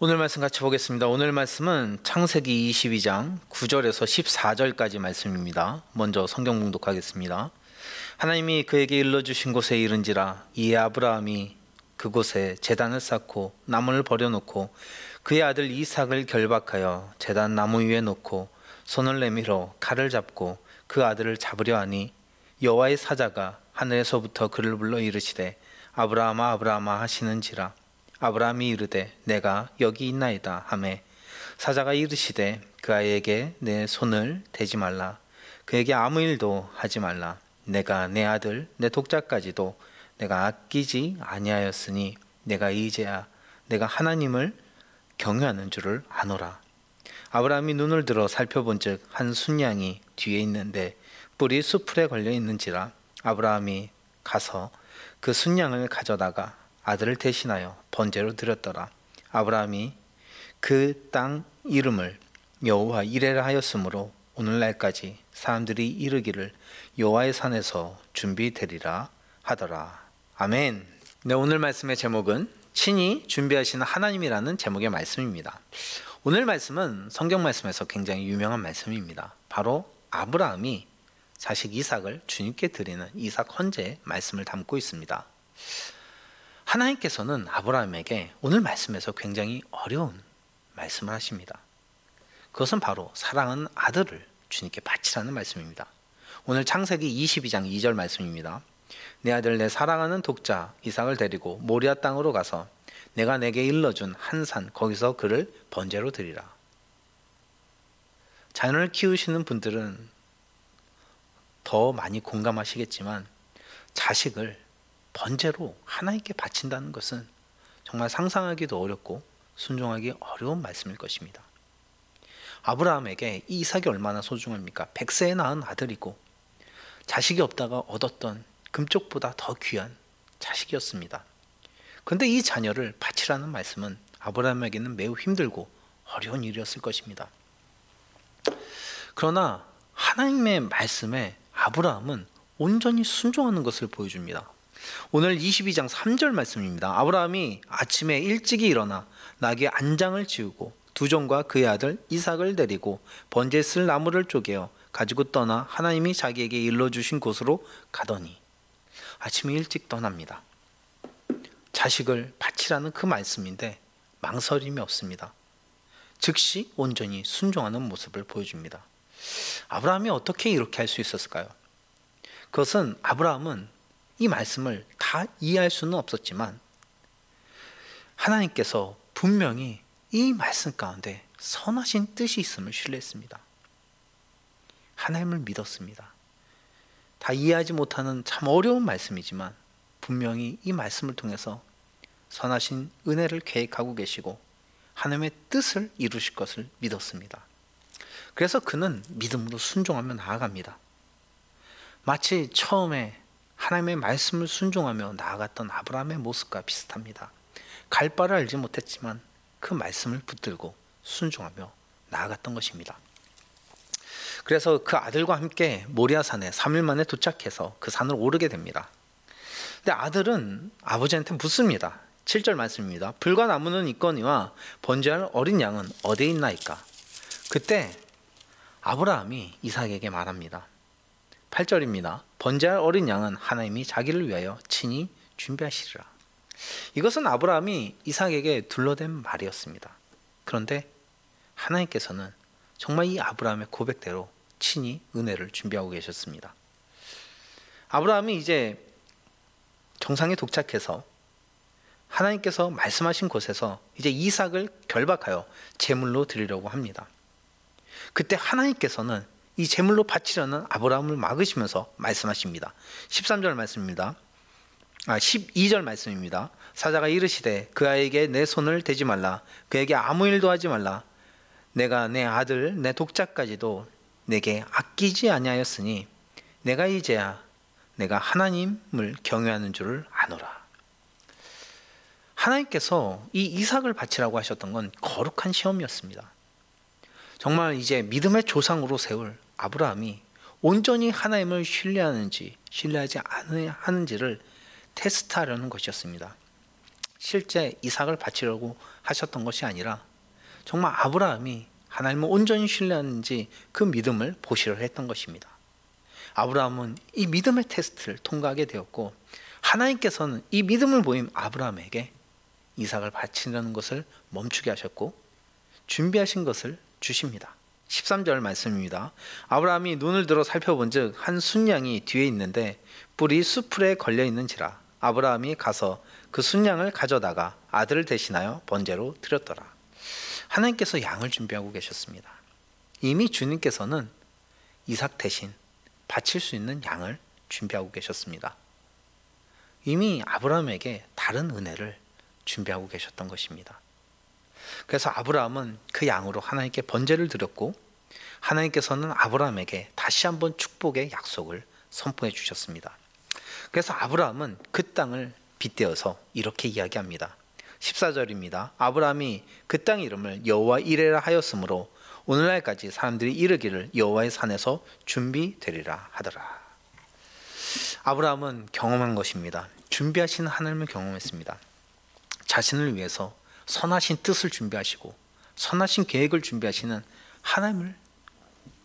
오늘 말씀 같이 보겠습니다. 오늘 말씀은 창세기 22장 9절에서 14절까지 말씀입니다. 먼저 성경 봉독하겠습니다. 하나님이 그에게 일러주신 곳에 이른지라 이에 아브라함이 그곳에 제단을 쌓고 나무를 버려놓고 그의 아들 이삭을 결박하여 제단 나무 위에 놓고 손을 내밀어 칼을 잡고 그 아들을 잡으려 하니 여호와의 사자가 하늘에서부터 그를 불러 이르시되 아브라함아 아브라함아 하시는지라. 아브라함이 이르되 내가 여기 있나이다 하매 사자가 이르시되 그 아이에게 내 손을 대지 말라. 그에게 아무 일도 하지 말라. 내가 내 아들 내 독자까지도 내가 아끼지 아니하였으니 내가 이제야 내가 하나님을 경외하는 줄을 아노라. 아브라함이 눈을 들어 살펴본즉 한 순양이 뒤에 있는데 뿔이 수풀에 걸려 있는지라. 아브라함이 가서 그 순양을 가져다가 아들을 대신하여 번제로 드렸더라. 아브라함이 그 땅 이름을 여호와 이레라 하였으므로 오늘날까지 사람들이 이르기를 여호와의 산에서 준비되리라 하더라. 아멘. 네, 오늘 말씀의 제목은 친히 준비하시는 하나님이라는 제목의 말씀입니다. 오늘 말씀은 성경 말씀에서 굉장히 유명한 말씀입니다. 바로 아브라함이 자식 이삭을 주님께 드리는 이삭 헌제의 말씀을 담고 있습니다. 하나님께서는 아브라함에게 오늘 말씀에서 굉장히 어려운 말씀을 하십니다. 그것은 바로 사랑하는 아들을 주님께 바치라는 말씀입니다. 오늘 창세기 22장 2절 말씀입니다. 내 아들 내 사랑하는 독자 이삭을 데리고 모리아 땅으로 가서 내가 내게 일러준 한 산 거기서 그를 번제로 드리라. 자녀를 키우시는 분들은 더 많이 공감하시겠지만 자식을 번제로 하나님께 바친다는 것은 정말 상상하기도 어렵고 순종하기 어려운 말씀일 것입니다. 아브라함에게 이 이삭이 얼마나 소중합니까? 100세에 낳은 아들이고 자식이 없다가 얻었던 금쪽보다 더 귀한 자식이었습니다. 그런데 이 자녀를 바치라는 말씀은 아브라함에게는 매우 힘들고 어려운 일이었을 것입니다. 그러나 하나님의 말씀에 아브라함은 온전히 순종하는 것을 보여줍니다. 오늘 22장 3절 말씀입니다. 아브라함이 아침에 일찍이 일어나 나귀 안장을 지우고 두 종과 그의 아들 이삭을 데리고 번제에 쓸 나무를 쪼개어 가지고 떠나 하나님이 자기에게 일러주신 곳으로 가더니 아침에 일찍 떠납니다. 자식을 바치라는 그 말씀인데 망설임이 없습니다. 즉시 온전히 순종하는 모습을 보여줍니다. 아브라함이 어떻게 이렇게 할 수 있었을까요? 그것은 아브라함은 이 말씀을 다 이해할 수는 없었지만 하나님께서 분명히 이 말씀 가운데 선하신 뜻이 있음을 신뢰했습니다. 하나님을 믿었습니다. 다 이해하지 못하는 참 어려운 말씀이지만 분명히 이 말씀을 통해서 선하신 은혜를 계획하고 계시고 하나님의 뜻을 이루실 것을 믿었습니다. 그래서 그는 믿음으로 순종하며 나아갑니다. 마치 처음에 하나님의 말씀을 순종하며 나아갔던 아브라함의 모습과 비슷합니다. 갈 바를 알지 못했지만 그 말씀을 붙들고 순종하며 나아갔던 것입니다. 그래서 그 아들과 함께 모리아산에 3일 만에 도착해서 그 산을 오르게 됩니다. 근데 아들은 아버지한테 묻습니다. 7절 말씀입니다. 불과 나무는 있거니와 번제할 어린 양은 어디에 있나이까? 그때 아브라함이 이삭에게 말합니다. 8절입니다. 번제할 어린 양은 하나님이 자기를 위하여 친히 준비하시리라. 이것은 아브라함이 이삭에게 둘러댄 말이었습니다. 그런데 하나님께서는 정말 이 아브라함의 고백대로 친히 은혜를 준비하고 계셨습니다. 아브라함이 이제 정상에 도착해서 하나님께서 말씀하신 곳에서 이제 이삭을 결박하여 제물로 드리려고 합니다. 그때 하나님께서는 이 제물로 바치려는 아브라함을 막으시면서 말씀하십니다. 13절 말씀입니다. 12절 말씀입니다. 사자가 이르시되 그 아이에게 내 손을 대지 말라. 그에게 아무 일도 하지 말라. 내가 내 아들 내 독자까지도 내게 아끼지 아니하였으니 내가 이제야 내가 하나님을 경외하는 줄을 아노라. 하나님께서 이 이삭을 바치라고 하셨던 건 거룩한 시험이었습니다. 정말 이제 믿음의 조상으로 세울 아브라함이 온전히 하나님을 신뢰하는지 신뢰하지 않는지를 테스트하려는 것이었습니다. 실제 이삭을 바치려고 하셨던 것이 아니라 정말 아브라함이 하나님을 온전히 신뢰하는지 그 믿음을 보시려 했던 것입니다. 아브라함은 이 믿음의 테스트를 통과하게 되었고 하나님께서는 이 믿음을 보인 아브라함에게 이삭을 바치려는 것을 멈추게 하셨고 준비하신 것을 주십니다. 13절 말씀입니다. 아브라함이 눈을 들어 살펴본즉 한 순양이 뒤에 있는데 뿔이 수풀에 걸려 있는지라 아브라함이 가서 그 순양을 가져다가 아들을 대신하여 번제로 드렸더라. 하나님께서 양을 준비하고 계셨습니다. 이미 주님께서는 이삭 대신 바칠 수 있는 양을 준비하고 계셨습니다. 이미 아브라함에게 다른 은혜를 준비하고 계셨던 것입니다. 그래서 아브라함은 그 양으로 하나님께 번제를 드렸고 하나님께서는 아브라함에게 다시 한번 축복의 약속을 선포해 주셨습니다. 그래서 아브라함은 그 땅을 빗대어서 이렇게 이야기합니다. 14절입니다. 아브라함이 그 땅 이름을 여호와 이레라 하였으므로 오늘날까지 사람들이 이르기를 여호와의 산에서 준비되리라 하더라. 아브라함은 경험한 것입니다. 준비하시는 하나님을 경험했습니다. 자신을 위해서 선하신 뜻을 준비하시고 선하신 계획을 준비하시는 하나님을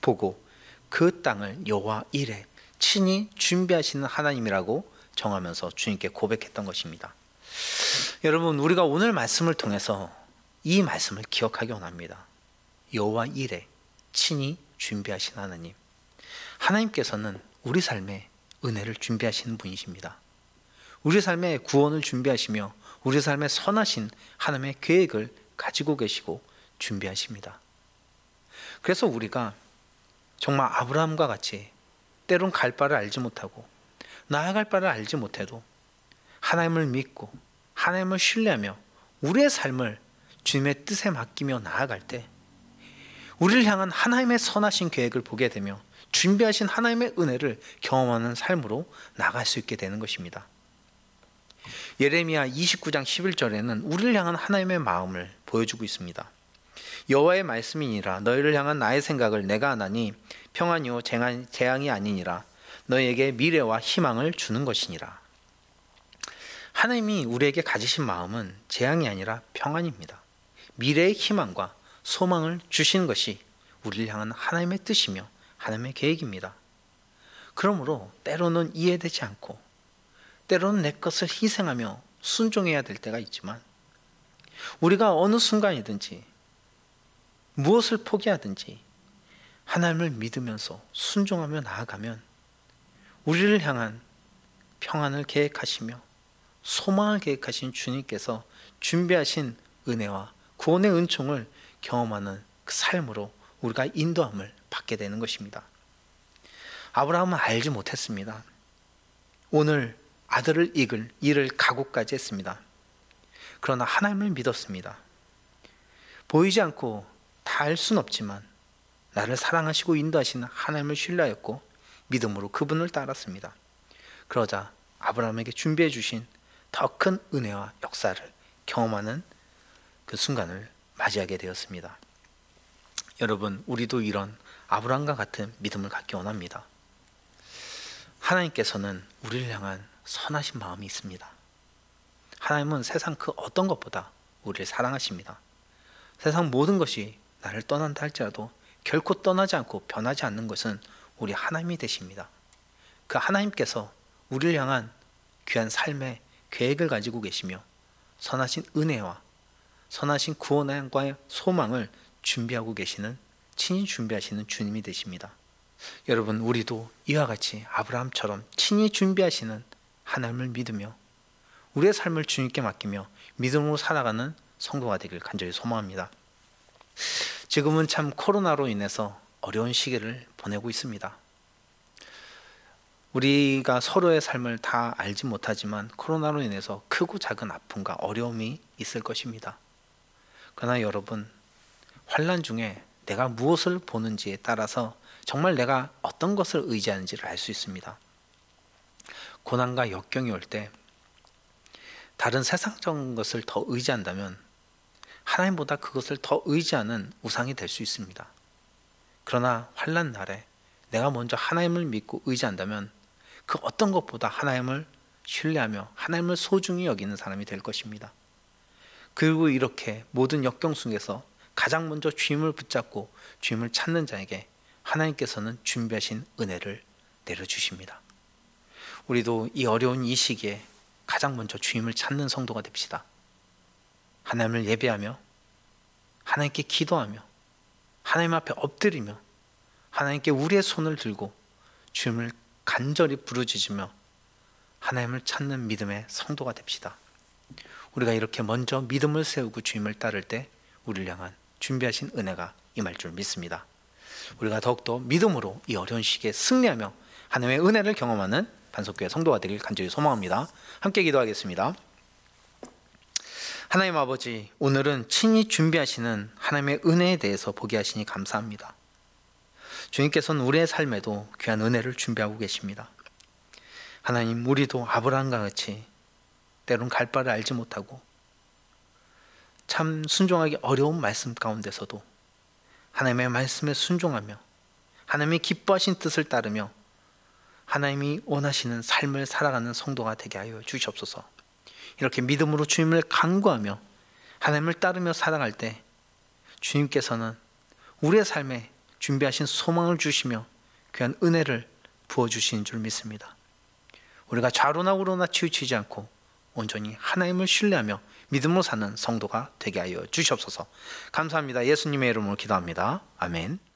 보고 그 땅을 여호와 이레 친히 준비하시는 하나님이라고 정하면서 주님께 고백했던 것입니다. 여러분, 우리가 오늘 말씀을 통해서 이 말씀을 기억하기 원합니다. 여호와 이레 친히 준비하신 하나님, 하나님께서는 우리 삶에 은혜를 준비하시는 분이십니다. 우리 삶의 구원을 준비하시며 우리 삶에 선하신 하나님의 계획을 가지고 계시고 준비하십니다. 그래서 우리가 정말 아브라함과 같이 때론 갈 바를 알지 못하고 나아갈 바를 알지 못해도 하나님을 믿고 하나님을 신뢰하며 우리의 삶을 주님의 뜻에 맡기며 나아갈 때 우리를 향한 하나님의 선하신 계획을 보게 되며 준비하신 하나님의 은혜를 경험하는 삶으로 나갈 수 있게 되는 것입니다. 예레미야 29장 11절에는 우리를 향한 하나님의 마음을 보여주고 있습니다. 여호와의 말씀이니라 너희를 향한 나의 생각을 내가 아나니 평안이요 재앙이 아니니라 너희에게 미래와 희망을 주는 것이니라. 하나님이 우리에게 가지신 마음은 재앙이 아니라 평안입니다. 미래의 희망과 소망을 주시는 것이 우리를 향한 하나님의 뜻이며 하나님의 계획입니다. 그러므로 때로는 이해되지 않고 때로는 내 것을 희생하며 순종해야 될 때가 있지만 우리가 어느 순간이든지 무엇을 포기하든지 하나님을 믿으면서 순종하며 나아가면 우리를 향한 평안을 계획하시며 소망을 계획하신 주님께서 준비하신 은혜와 구원의 은총을 경험하는 그 삶으로 우리가 인도함을 받게 되는 것입니다. 아브라함은 알지 못했습니다. 오늘 아들을 잃을 각오까지 했습니다. 그러나 하나님을 믿었습니다. 보이지 않고 다 알 수는 없지만 나를 사랑하시고 인도하시는 하나님을 신뢰하였고 믿음으로 그분을 따랐습니다. 그러자 아브라함에게 준비해 주신 더 큰 은혜와 역사를 경험하는 그 순간을 맞이하게 되었습니다. 여러분, 우리도 이런 아브라함과 같은 믿음을 갖기 원합니다. 하나님께서는 우리를 향한 선하신 마음이 있습니다. 하나님은 세상 그 어떤 것보다 우리를 사랑하십니다. 세상 모든 것이 나를 떠난다 할지라도 결코 떠나지 않고 변하지 않는 것은 우리 하나님이 되십니다. 그 하나님께서 우리를 향한 귀한 삶의 계획을 가지고 계시며 선하신 은혜와 선하신 구원과 소망을 준비하고 계시는, 친히 준비하시는 주님이 되십니다. 여러분, 우리도 이와 같이 아브라함처럼 친히 준비하시는 하나님을 믿으며 우리의 삶을 주님께 맡기며 믿음으로 살아가는 성도가 되길 간절히 소망합니다. 지금은 참 코로나로 인해서 어려운 시기를 보내고 있습니다. 우리가 서로의 삶을 다 알지 못하지만 코로나로 인해서 크고 작은 아픔과 어려움이 있을 것입니다. 그러나 여러분, 환난 중에 내가 무엇을 보는지에 따라서 정말 내가 어떤 것을 의지하는지를 알 수 있습니다. 고난과 역경이 올 때 다른 세상적인 것을 더 의지한다면 하나님보다 그것을 더 의지하는 우상이 될 수 있습니다. 그러나 환난 날에 내가 먼저 하나님을 믿고 의지한다면 그 어떤 것보다 하나님을 신뢰하며 하나님을 소중히 여기는 사람이 될 것입니다. 그리고 이렇게 모든 역경 속에서 가장 먼저 주님을 붙잡고 주님을 찾는 자에게 하나님께서는 준비하신 은혜를 내려주십니다. 우리도 이 어려운 이 시기에 가장 먼저 주님을 찾는 성도가 됩시다. 하나님을 예배하며 하나님께 기도하며 하나님 앞에 엎드리며 하나님께 우리의 손을 들고 주님을 간절히 부르짖으며 하나님을 찾는 믿음의 성도가 됩시다. 우리가 이렇게 먼저 믿음을 세우고 주님을 따를 때 우리를 향한 준비하신 은혜가 임할 줄 믿습니다. 우리가 더욱더 믿음으로 이 어려운 시기에 승리하며 하나님의 은혜를 경험하는 반석교회 성도가 되길 간절히 소망합니다. 함께 기도하겠습니다. 하나님 아버지, 오늘은 친히 준비하시는 하나님의 은혜에 대해서 보게 하시니 감사합니다. 주님께서는 우리의 삶에도 귀한 은혜를 준비하고 계십니다. 하나님, 우리도 아브라함과 같이 때론 갈 바를 알지 못하고 참 순종하기 어려운 말씀 가운데서도 하나님의 말씀에 순종하며 하나님이 기뻐하신 뜻을 따르며 하나님이 원하시는 삶을 살아가는 성도가 되게 하여 주시옵소서. 이렇게 믿음으로 주님을 간구하며 하나님을 따르며 살아갈 때 주님께서는 우리의 삶에 준비하신 소망을 주시며 귀한 은혜를 부어주시는 줄 믿습니다. 우리가 좌로나 우로나 치우치지 않고 온전히 하나님을 신뢰하며 믿음으로 사는 성도가 되게 하여 주시옵소서. 감사합니다. 예수님의 이름으로 기도합니다. 아멘.